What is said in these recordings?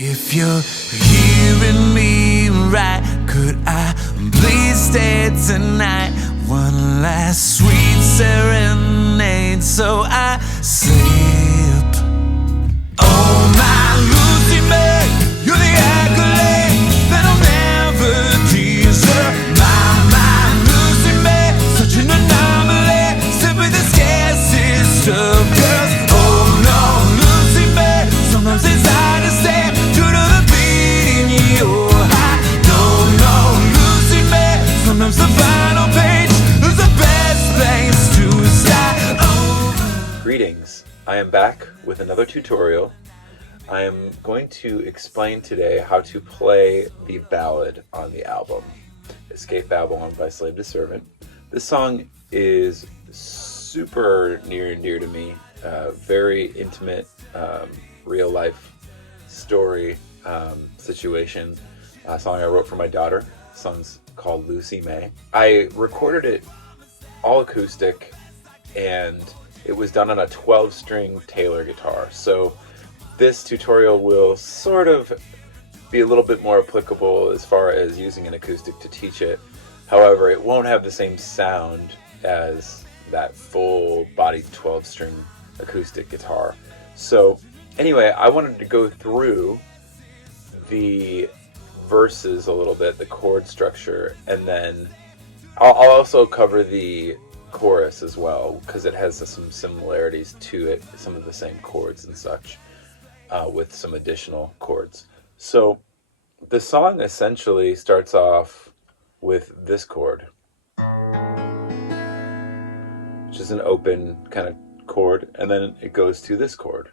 If you're hearing me right, could I please stay tonight? One last sweet serenade, so I slip. Oh my Lucy May, you're the accolade that I'll never deserve. My Lucy May, such an anomaly, simply the scarcest of girls. Oh no, Lucy May, sometimes it's hard to say due to the beat in your heart. No, Lucy May, sometimes the final page is the best place to start. Greetings, I am back with another tutorial. I am going to explain today how to play the ballad on the album, Escape Babylon by Slave to Servant. This song is super near and dear to me, very intimate, real life story situation. A song I wrote for my daughter. The song's called Lucy May. I recorded it all acoustic, and it was done on a 12-string Taylor guitar. So this tutorial will sort of be a little bit more applicable as far as using an acoustic to teach it. However, it won't have the same sound as that full-bodied 12-string acoustic guitar. So anyway, I wanted to go through the verses a little bit, the chord structure, and then I'll also cover the chorus as well, because it has some similarities to it, some of the same chords and such, with some additional chords. So the song essentially starts off with this chord, which is an open kind of chord, and then it goes to this chord.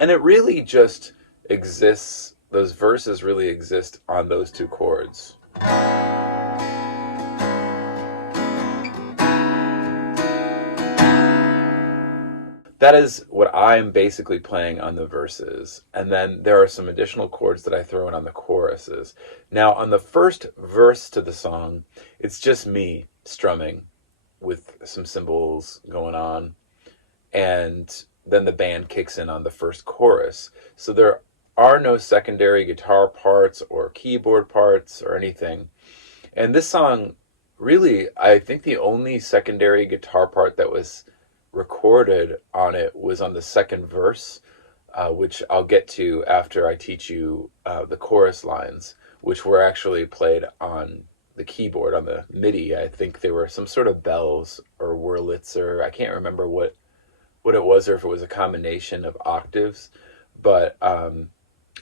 And it really just exists, those verses really exist on those two chords. That is what I'm basically playing on the verses, and then there are some additional chords that I throw in on the choruses. Now on the first verse to the song, it's just me strumming with some cymbals going on, and then the band kicks in on the first chorus. So there are no secondary guitar parts or keyboard parts or anything. And this song, really, I think the only secondary guitar part that was recorded on it was on the second verse, which I'll get to after I teach you the chorus lines, which were actually played on the keyboard, on the MIDI. I think they were some sort of bells or Wurlitzer. I can't remember what it was, or if it was a combination of octaves. But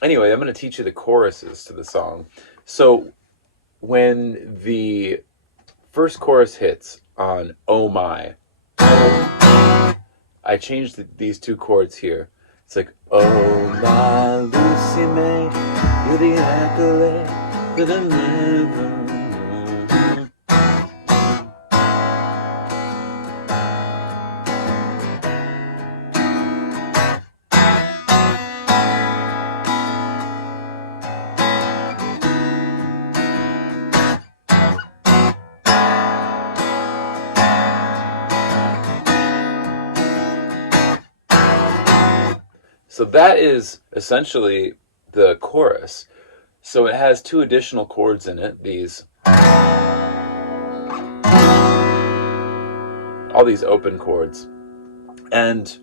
anyway, I'm going to teach you the choruses to the song. So when the first chorus hits on Oh My, I changed these two chords here. It's like, oh my Lucy May, you're the accolade that I never. So that is essentially the chorus. So it has two additional chords in it, all these open chords. And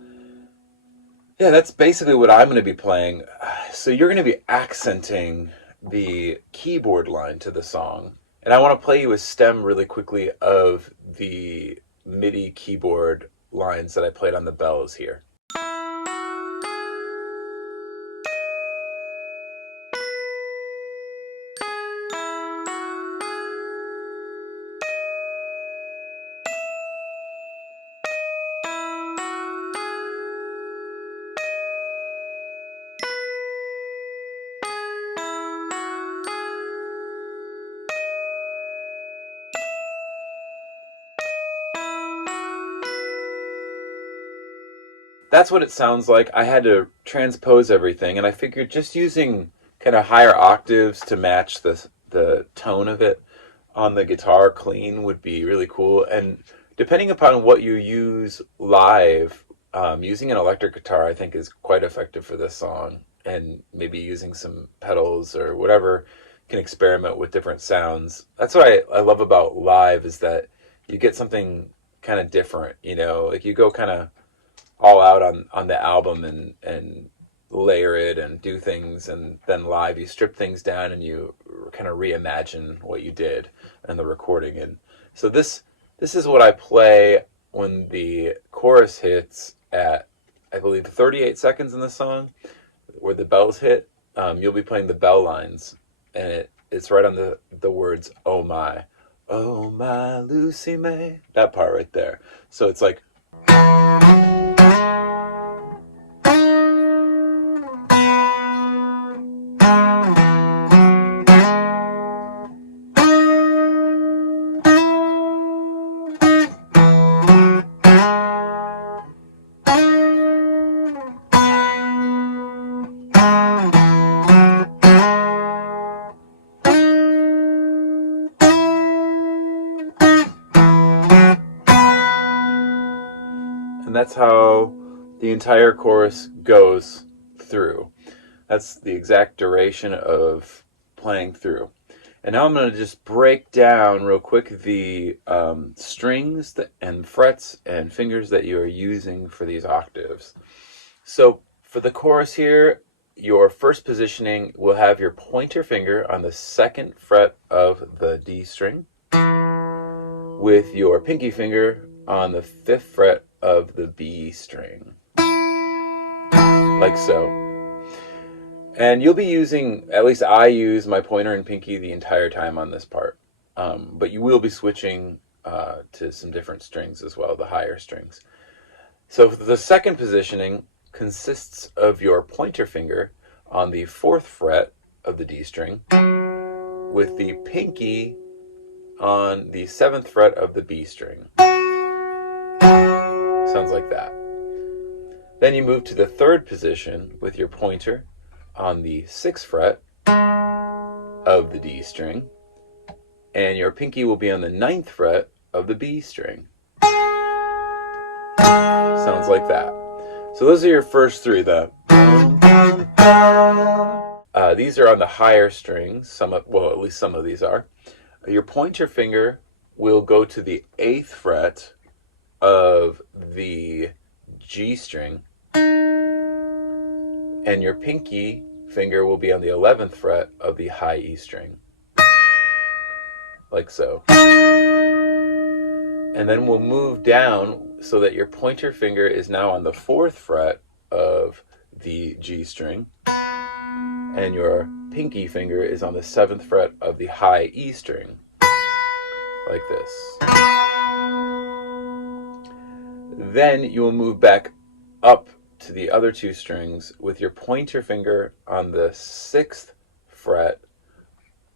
yeah, that's basically what I'm going to be playing. So you're going to be accenting the keyboard line to the song. And I want to play you a stem really quickly of the MIDI keyboard lines that I played on the bells here. That's what it sounds like. I had to transpose everything, and I figured just using kind of higher octaves to match the tone of it on the guitar clean would be really cool. And depending upon what you use live using an electric guitar, I think, is quite effective for this song, and maybe using some pedals or whatever can experiment with different sounds. That's what I love about live, is that you get something kind of different, like you go kind of all out on the album and layer it and do things, and then live you strip things down and you kind of reimagine what you did in the recording. And so this is what I play when the chorus hits at, I believe, 38 seconds in the song, where the bells hit. You'll be playing the bell lines, and it's right on the words "Oh my, oh my Lucy May," that part right there. So it's like, and that's how the entire chorus goes through. That's the exact duration of playing through. And now I'm going to just break down real quick the strings and frets and fingers that you are using for these octaves. So for the chorus here, your first positioning will have your pointer finger on the 2nd fret of the D string, with your pinky finger on the 5th fret of the B string, like so. And you'll be using, at least I use my pointer and pinky the entire time on this part, but you will be switching to some different strings as well, the higher strings. So the second positioning consists of your pointer finger on the 4th fret of the D string, with the pinky on the 7th fret of the B string. Sounds like that. Then you move to the 3rd position with your pointer on the 6th fret of the D string, and your pinky will be on the 9th fret of the B string. Sounds like that. So those are your first three. These are on the higher strings. At least some of these are. Your pointer finger will go to the 8th fret of the G string, and your pinky finger will be on the 11th fret of the high E string, like so. And then we'll move down so that your pointer finger is now on the 4th fret of the G string, and your pinky finger is on the 7th fret of the high E string, like this. Then you will move back up to the other two strings with your pointer finger on the 6th fret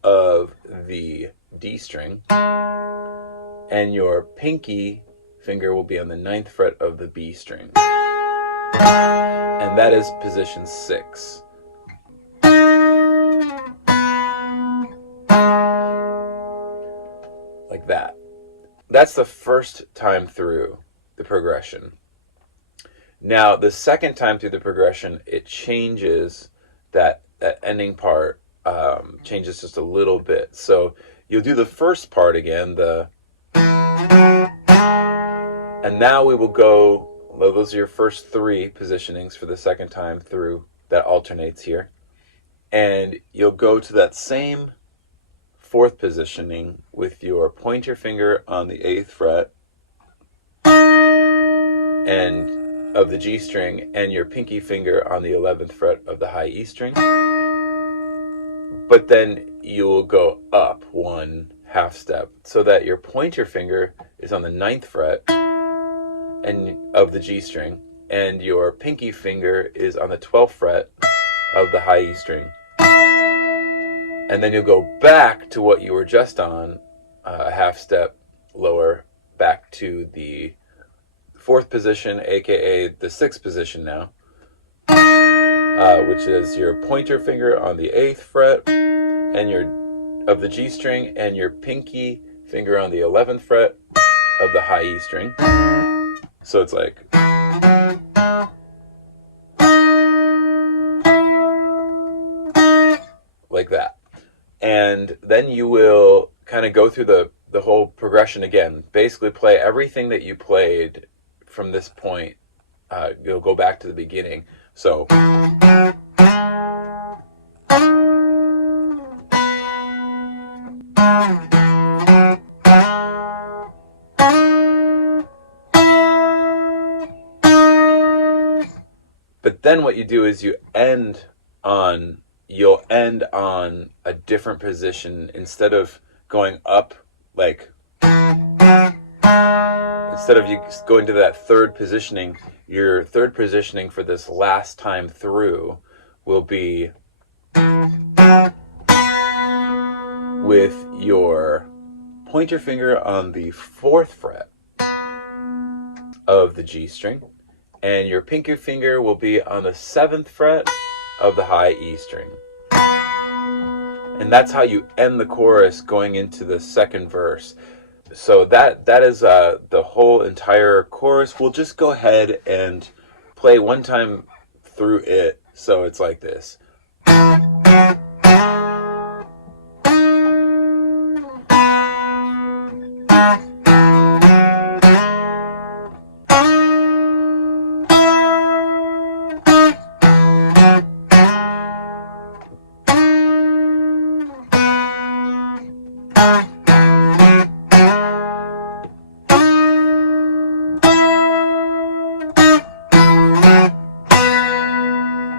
of the D string, and your pinky finger will be on the 9th fret of the B string. And that is position 6. Like that. That's the first time through the progression. Now, the second time through the progression, it changes, that ending part changes just a little bit. So you'll do the first part again, and now we will go, well, those are your first 3 positionings for the second time through, that alternates here. And you'll go to that same 4th positioning with your pointer finger on the 8th fret and of the G string, and your pinky finger on the 11th fret of the high E string. But then you will go up 1 half step so that your pointer finger is on the 9th fret and of the G string, and your pinky finger is on the 12th fret of the high E string. And then you'll go back to what you were just on, a half step lower, back to the 4th position, aka the 6th position now, which is your pointer finger on the 8th fret and of the G string, and your pinky finger on the 11th fret of the high E string. So it's like, like that. And then you will kind of go through the whole progression again. Basically play everything that you played from this point. You'll go back to the beginning. So but then what you do is you'll end on a different position. Instead of going up, like, instead of you going to that third positioning, your third positioning for this last time through will be with your pointer finger on the 4th fret of the G string, and your pinky finger will be on the 7th fret of the high E string. And that's how you end the chorus going into the second verse. So that is the whole entire chorus. We'll just go ahead and play one time through it. So it's like this.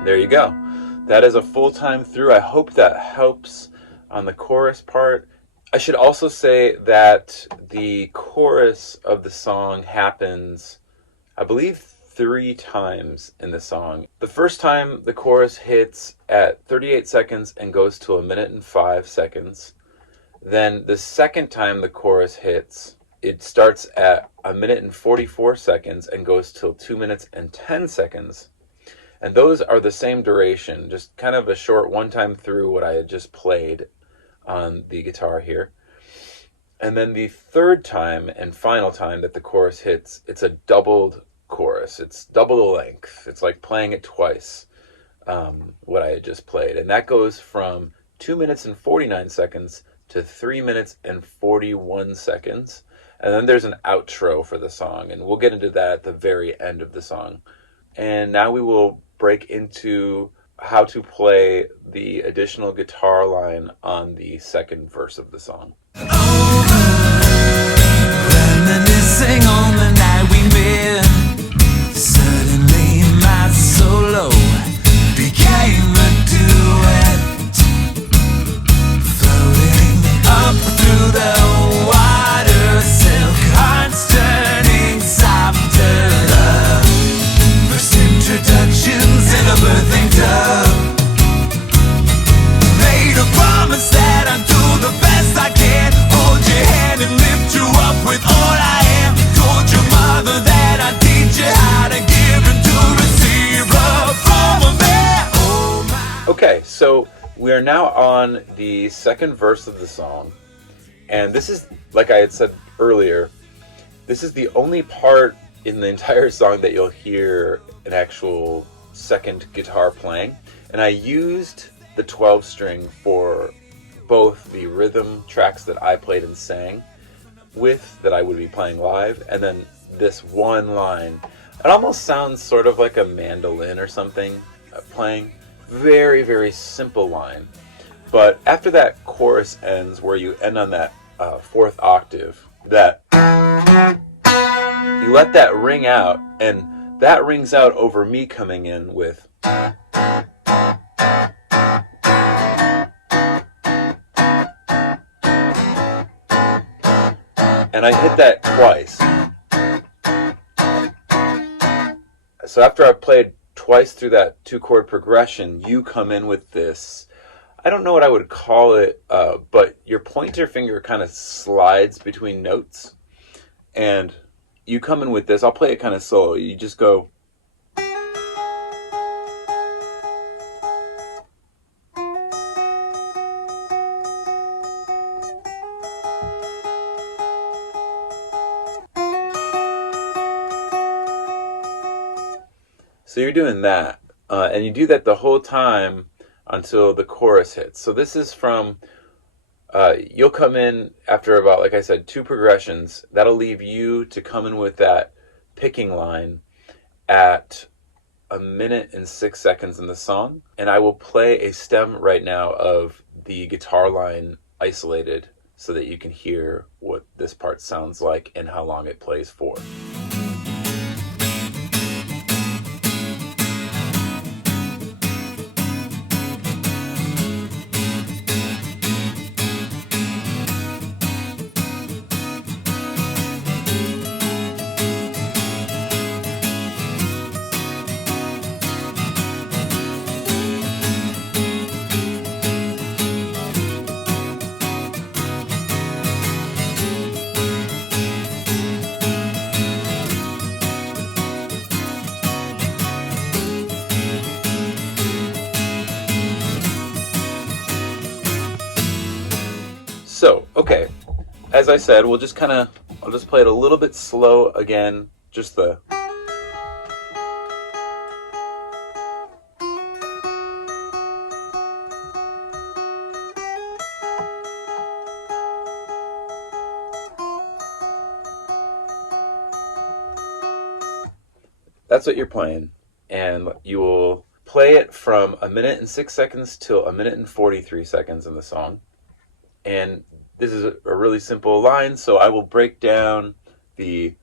There you go. That is a full time through. I hope that helps on the chorus part. I should also say that the chorus of the song happens, I believe, 3 times in the song. The first time the chorus hits at 38 seconds and goes to 1 minute and 5 seconds. Then the second time the chorus hits, it starts at 1 minute and 44 seconds and goes till 2 minutes and 10 seconds. And those are the same duration, just kind of a short one time through what I had just played on the guitar here. And then the third time and final time that the chorus hits, it's a doubled chorus. It's double the length. It's like playing it twice, what I had just played. And that goes from 2 minutes and 49 seconds to 3 minutes and 41 seconds. And then there's an outro for the song, and we'll get into that at the very end of the song. And now we will break into how to play the additional guitar line on the second verse of the song. Reminiscing on the night we met, suddenly my solo became a duet, floating up through the water, silk hearts turning softer love. First introductions in a birthing tub. Made a promise that I'd do the best I can, hold your hand and lift you up with all I am. Told your mother that I'd teach you how to give and to receive love from a man. Oh my. Okay, so we are now on the second verse of the song. And this is, like I had said earlier, this is the only part in the entire song that you'll hear an actual second guitar playing. And I used the 12 string for both the rhythm tracks that I played and sang with, that I would be playing live, and then this one line. It almost sounds sort of like a mandolin or something playing. Very, very simple line. But after that chorus ends, where you end on that 4th octave, that you let that ring out, and that rings out over me coming in with and I hit that twice. So after I played twice through that 2-chord progression, you come in with this, I don't know what I would call it, but your pointer finger kind of slides between notes, and you come in with this. I'll play it kind of solo. You just go. So you're doing that, and you do that the whole time until the chorus hits. So this is from, you'll come in after about, like I said, 2 progressions. That'll leave you to come in with that picking line at 1 minute and 6 seconds in the song. And I will play a stem right now of the guitar line isolated so that you can hear what this part sounds like and how long it plays for. So, okay, as I said, I'll just play it a little bit slow again, just the... That's what you're playing, and you will play it from 1 minute and 6 seconds till 1 minute and 43 seconds in the song. And this is a really simple line, so I will break down the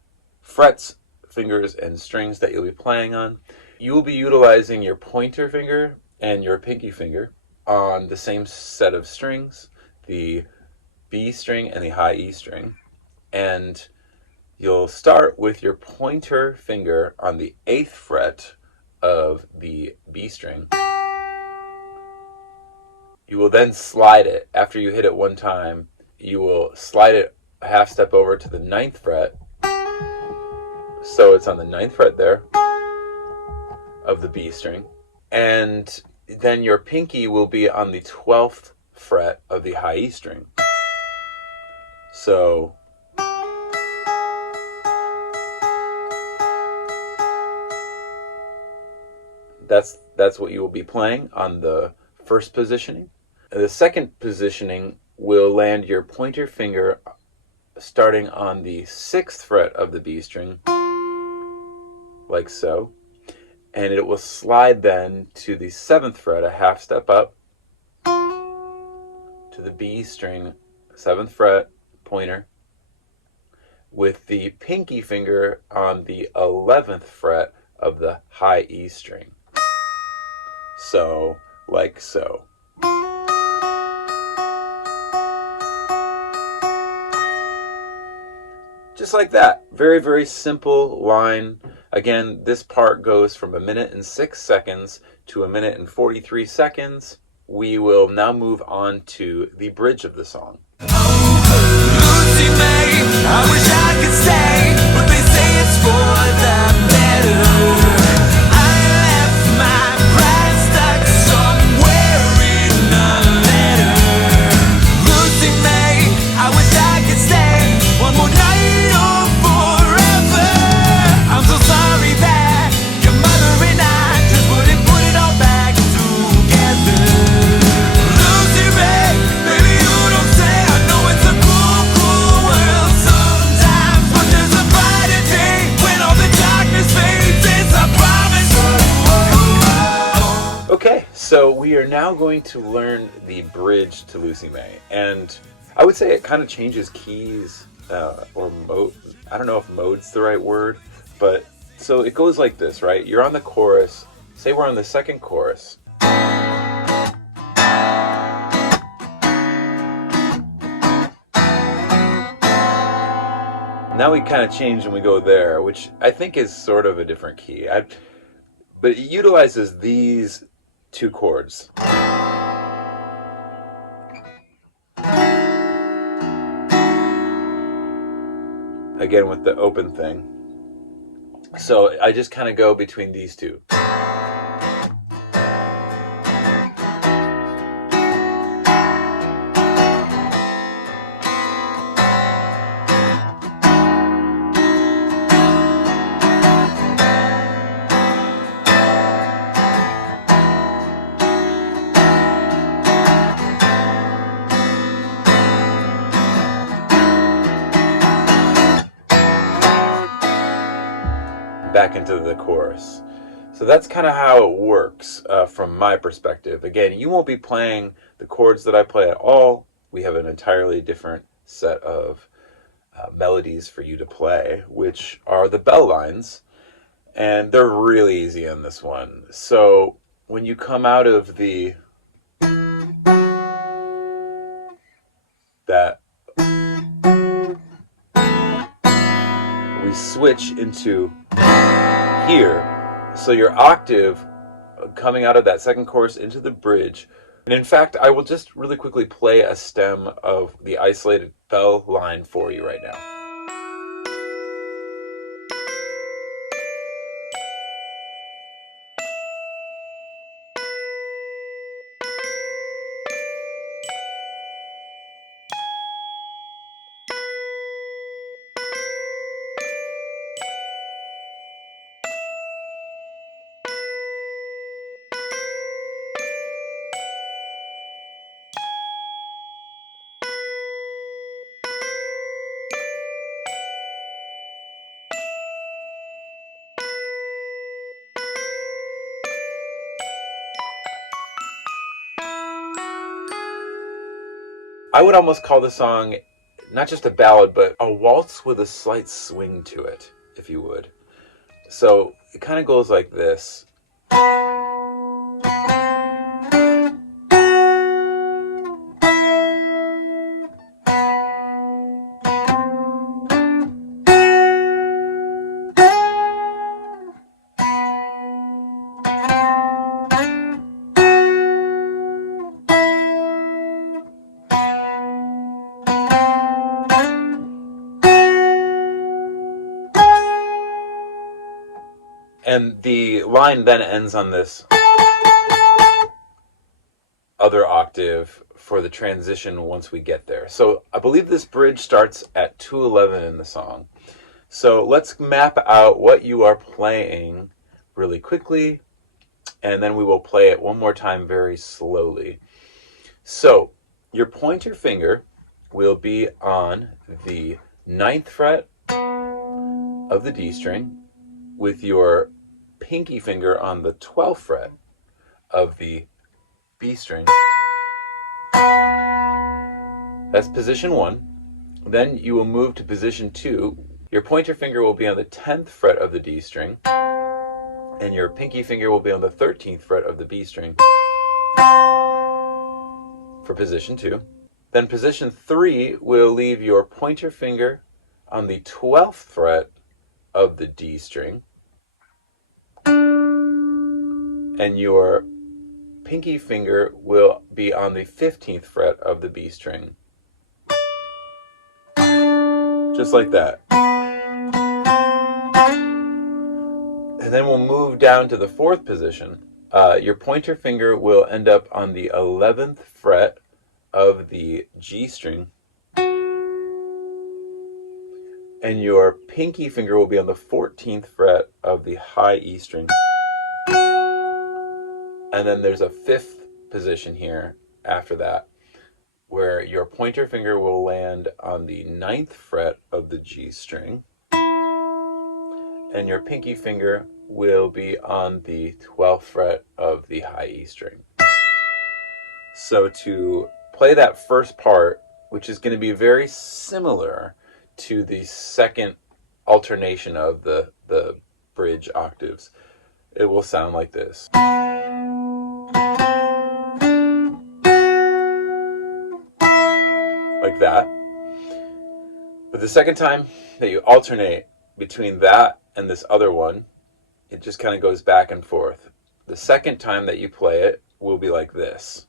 frets, fingers, and strings that you'll be playing on. You will be utilizing your pointer finger and your pinky finger on the same set of strings, the B string and the high E string. And you'll start with your pointer finger on the 8th fret of the B string. You will then slide it. After you hit it one time, you will slide it a half step over to the 9th fret. So it's on the 9th fret there of the B string. And then your pinky will be on the 12th fret of the high E string. So that's what you will be playing on the first positioning. The second positioning will land your pointer finger starting on the 6th fret of the B string, like so, and it will slide then to the 7th fret, a half step up to the B string, 7th fret, pointer, with the pinky finger on the 11th fret of the high E string. So, like so. Just like that. Very, very simple line. Again, this part goes from 1 minute and 6 seconds to 1 minute and 43 seconds. We will now move on to the bridge of the song. Losing me, I wish I could stay, but they say it's for the better. I left my pride stuck somewhere in a letter. Losing me, I wish I could stay one more night or forever. I'm so sorry that your mother and I just wouldn't put it all back together. Losing me, baby, you don't say. I know it's a cruel, cruel world sometimes, but there's a brighter day when all the darkness fades. It's a promise. Okay, so we are now going to learn the bridge to Lucy May, and I would say it kind of changes keys or mode. I don't know if mode's the right word, but so it goes like this, right? You're on the chorus. Say we're on the second chorus. Now we kind of change and we go there, which I think is sort of a different key. But it utilizes these 2 chords. Again with the open thing. So I just kind of go between these 2. back into the chorus. So that's kind of how it works from my perspective. Again, you won't be playing the chords that I play at all. We have an entirely different set of melodies for you to play, which are the bell lines, and they're really easy on this one. So when you come out of that, we switch into here. So your octave coming out of that second chorus into the bridge. And in fact, I will just really quickly play a stem of the isolated bell line for you right now. I would almost call the song not just a ballad, but a waltz with a slight swing to it, if you would. So it kind of goes like this. And the line then ends on this other octave for the transition once we get there. So I believe this bridge starts at 211 in the song. So let's map out what you are playing really quickly, and then we will play it one more time very slowly. So your pointer finger will be on the 9th fret of the D string, with your pinky finger on the 12th fret of the B string. That's position 1. Then you will move to position 2. Your pointer finger will be on the 10th fret of the D string, and your pinky finger will be on the 13th fret of the B string for position 2. Then position 3 will leave your pointer finger on the 12th fret of the D string, and your pinky finger will be on the 15th fret of the B string. Just like that. And then we'll move down to the 4th position. Your pointer finger will end up on the 11th fret of the G string, and your pinky finger will be on the 14th fret of the high E string. And then there's a 5th position here after that, where your pointer finger will land on the 9th fret of the G string, and your pinky finger will be on the 12th fret of the high E string. So to play that first part, which is going to be very similar to the second alternation of the bridge octaves, it will sound like this. Like that. But the second time that you alternate between that and this other one, it just kind of goes back and forth. The second time that you play it will be like this.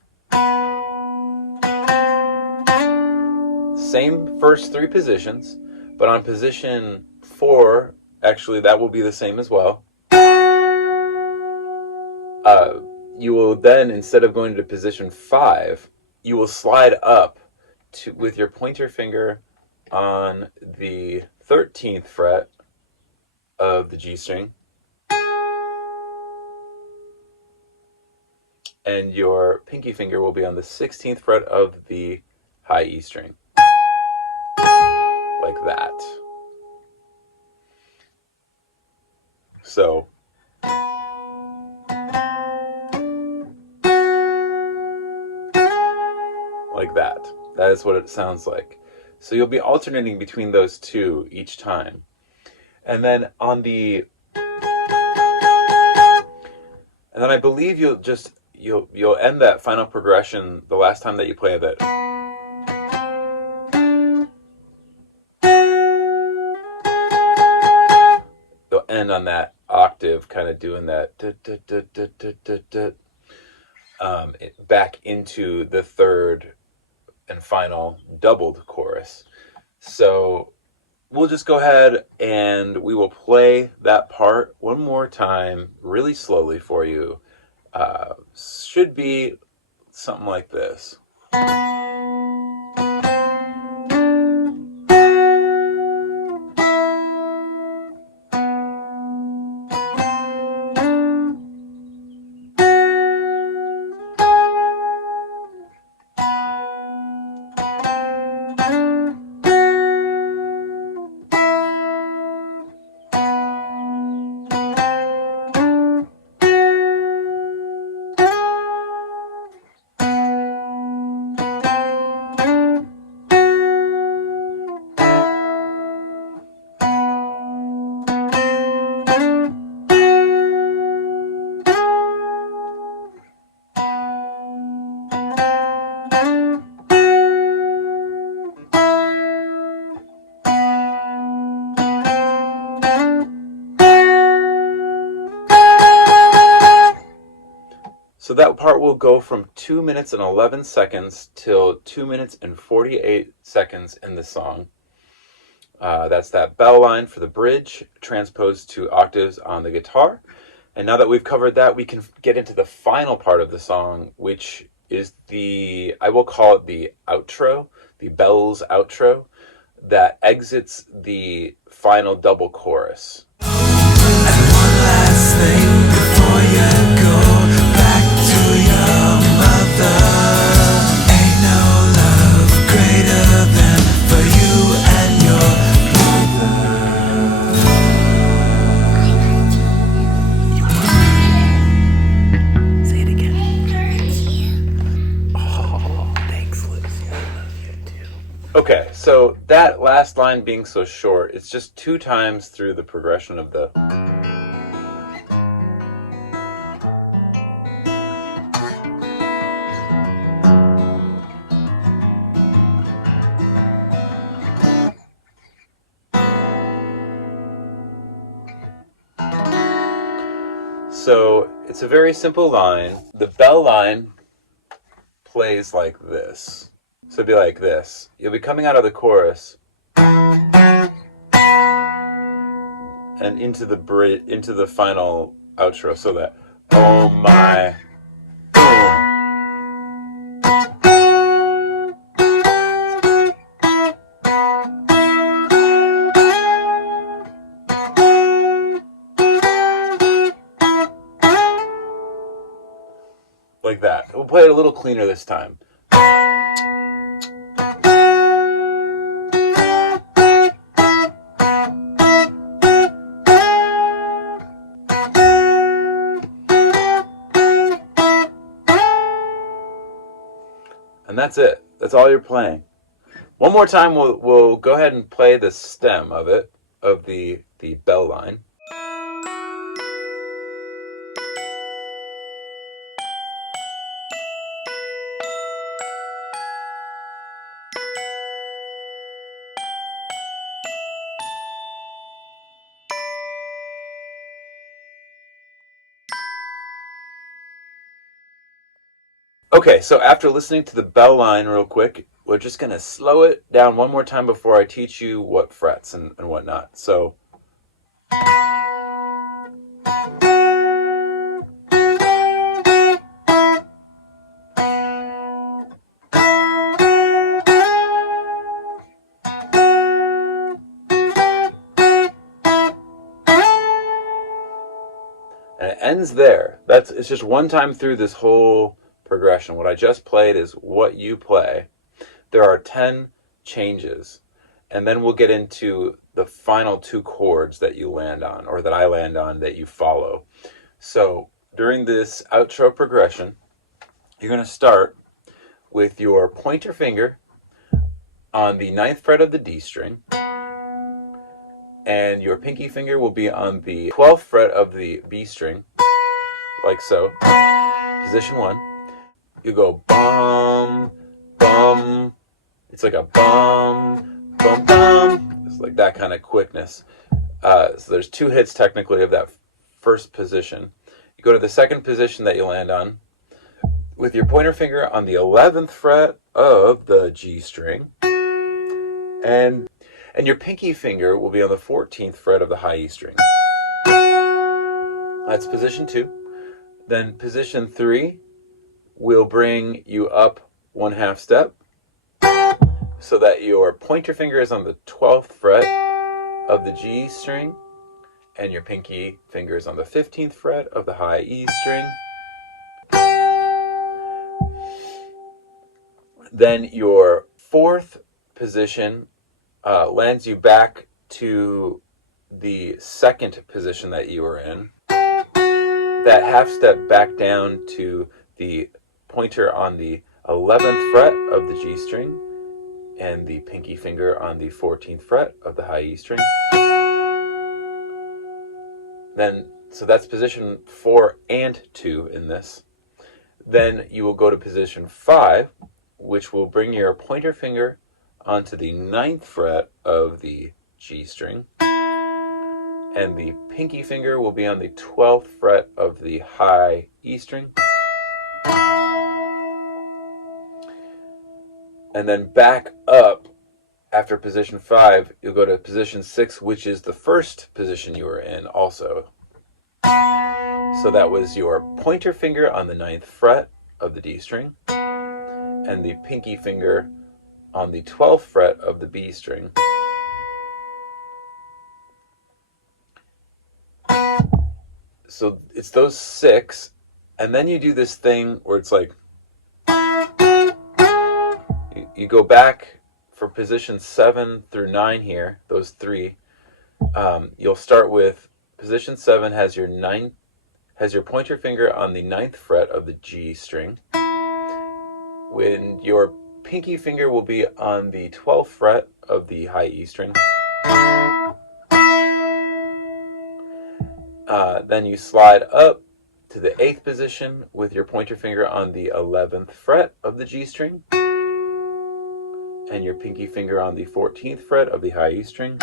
Same first 3 positions, but on position 4, actually that will be the same as well. You will then, instead of going to position 5, you will slide up with your pointer finger on the 13th fret of the G string, and your pinky finger will be on the 16th fret of the high E string. Like that. So like that. That is what it sounds like. So you'll be alternating between those two each time. And then on the, and then I believe you'll end that final progression the last time that you play that. You'll end on that octave, kind of doing that back into the third and final doubled chorus. So we'll just go ahead and we will play that part one more time really slowly for you. Should be something like this. So that part will go from 2 minutes and 11 seconds till 2 minutes and 48 seconds in the song. That's that bell line for the bridge, transposed to octaves on the guitar. And now that we've covered that, we can get into the final part of the song, which is I will call it the outro, the bells outro, that exits the final double chorus. And one last thing before you go back to your mother. Ain't no love greater than for you and your brother. Say it again. Oh, thanks, Lucy. I love you too. Okay, so that last line being so short, it's just 2 times through the progression of the. So it's a very simple line. The bell line plays like this. So it'd be like this. You'll be coming out of the chorus and into the bridge, into the final outro. So that, oh my, boom. Like that. We'll play it a little cleaner this time. And that's it. That's all you're playing. One more time, we'll go ahead and play the stem of it, of the bell line. Okay, so after listening to the bell line real quick, we're just going to slow it down one more time before I teach you what frets and whatnot. So. And it ends there. It's just one time through this whole progression. What I just played is what you play. There are 10 changes, and then we'll get into the final two chords that you land on, or that I land on, that you follow. So during this outro progression, you're going to start with your pointer finger on the 9th fret of the D string, and your pinky finger will be on the 12th fret of the B string, like so. Position 1. You go bum, bum. It's like a bum, bum, bum. It's like that kind of quickness. So there's 2 hits technically of that first position. You go to the second position that you land on with your pointer finger on the 11th fret of the G string, and your pinky finger will be on the 14th fret of the high E string. That's position 2. Then position 3 will bring you up 1/2 step, so that your pointer finger is on the 12th fret of the G string, and your pinky finger is on the 15th fret of the high E string. Then your 4th position lands you back to the 2nd position that you were in. That 1/2 step back down to the pointer on the 11th fret of the G string, and the pinky finger on the 14th fret of the high E string. Then, so that's position 4 and 2 in this. Then you will go to position 5, which will bring your pointer finger onto the 9th fret of the G string, and the pinky finger will be on the 12th fret of the high E string. And then back up after position 5, you'll go to position 6, which is the first position you were in also. So that was your pointer finger on the 9th fret of the D string, and the pinky finger on the 12th fret of the B string. So it's those 6, and then you do this thing where it's like, you go back for position 7 through 9 here, those 3. You'll start with position 7 has your pointer finger on the 9th fret of the G string, when your pinky finger will be on the 12th fret of the high E string. Then you slide up to the 8th position with your pointer finger on the 11th fret of the G string, and your pinky finger on the 14th fret of the high E string.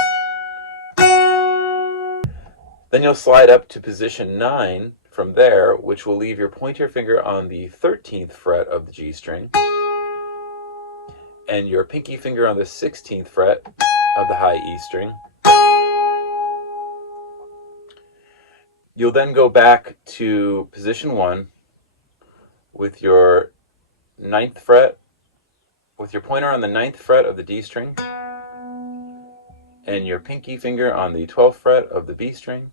Then you'll slide up to position 9 from there, which will leave your pointer finger on the 13th fret of the G string, and your pinky finger on the 16th fret of the high E string. You'll then go back to position 1 with your 9th fret, with your pointer on the 9th fret of the D string, and your pinky finger on the 12th fret of the B string.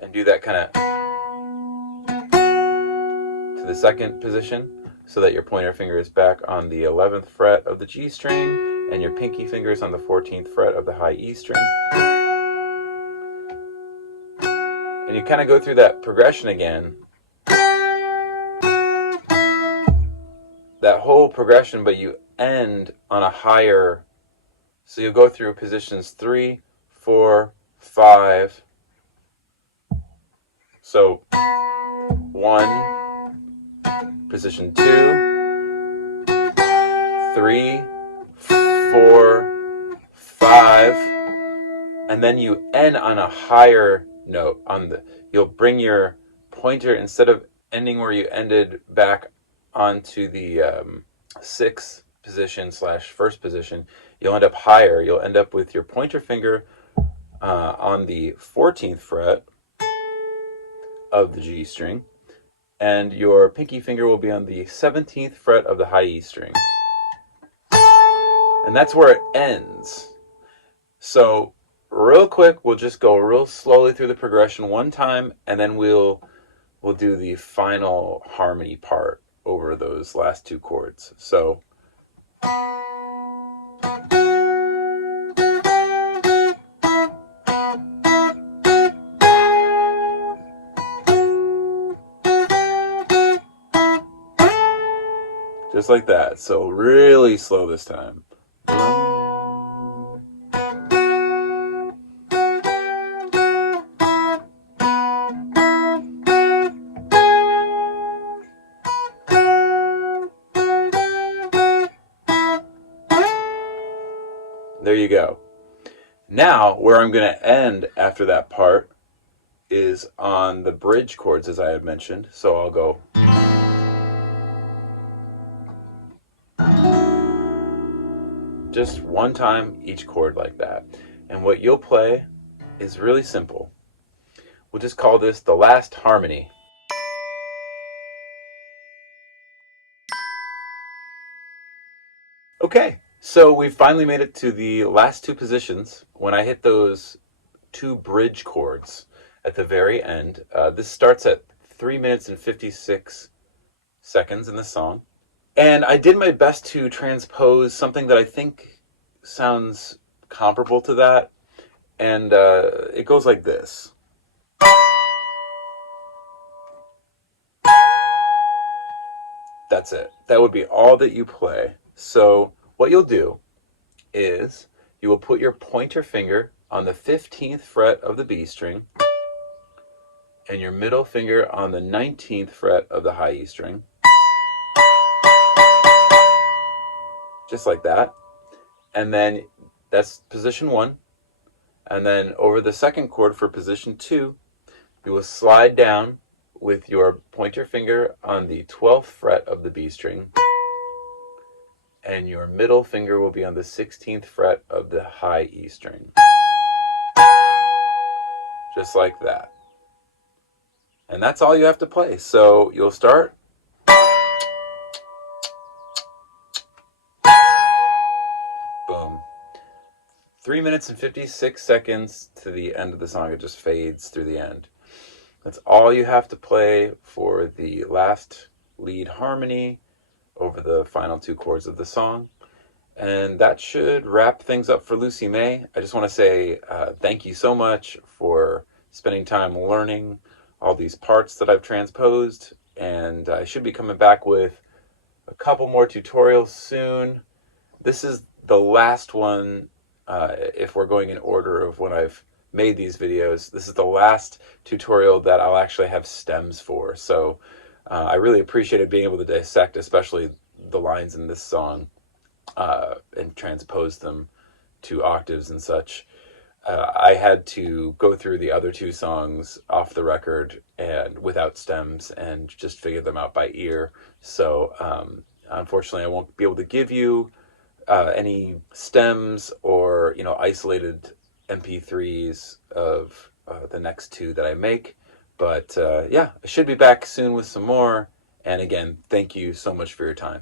And do that kind of to the 2nd position, so that your pointer finger is back on the 11th fret of the G string, and your pinky finger is on the 14th fret of the high E string. And you kind of go through that progression again, that whole progression, but you end on a higher. So you'll go through positions 3, 4, 5. So 1, position 2, 3, 4, 5, and then you end on a higher note. You'll bring your pointer, instead of ending where you ended, back onto the 6th position / first position. You'll end up higher. You'll end up with your pointer finger on the 14th fret of the G string, and your pinky finger will be on the 17th fret of the high E string. And that's where it ends. So real quick, we'll just go real slowly through the progression one time, and then we'll do the final harmony part over those last 2 chords. So Just like that. So really slow this time. There you go. Now, where I'm going to end after that part is on the bridge chords, as I had mentioned. So I'll go. Just one time each chord like that. And what you'll play is really simple. We'll just call this the last harmony. Okay, so we've finally made it to the last two positions. When I hit those two bridge chords at the very end, this starts at 3 minutes and 56 seconds in the song. And I did my best to transpose something that I think sounds comparable to that. And it goes like this. That's it. That would be all that you play. So what you'll do is you will put your pointer finger on the 15th fret of the B string and your middle finger on the 19th fret of the high E string. Just like that. And then that's position 1. And then over the second chord for position 2, you will slide down with your pointer finger on the 12th fret of the B string, and your middle finger will be on the 16th fret of the high E string. Just like that. And that's all you have to play. So you'll start. Boom. 3 minutes and 56 seconds to the end of the song. It just fades through the end. That's all you have to play for the last lead harmony over the final two chords of the song. And that should wrap things up for Lucy May. I just want to say thank you so much for spending time learning all these parts that I've transposed. And I should be coming back with a couple more tutorials soon. This is the last one, if we're going in order of when I've made these videos. This is the last tutorial that I'll actually have stems for. So I really appreciated being able to dissect, especially the lines in this song, and transpose them to octaves and such. I had to go through the other two songs off the record and without stems and just figure them out by ear. So unfortunately, I won't be able to give you any stems or isolated MP3s of the next two that I make. But yeah, I should be back soon with some more. And again, thank you so much for your time.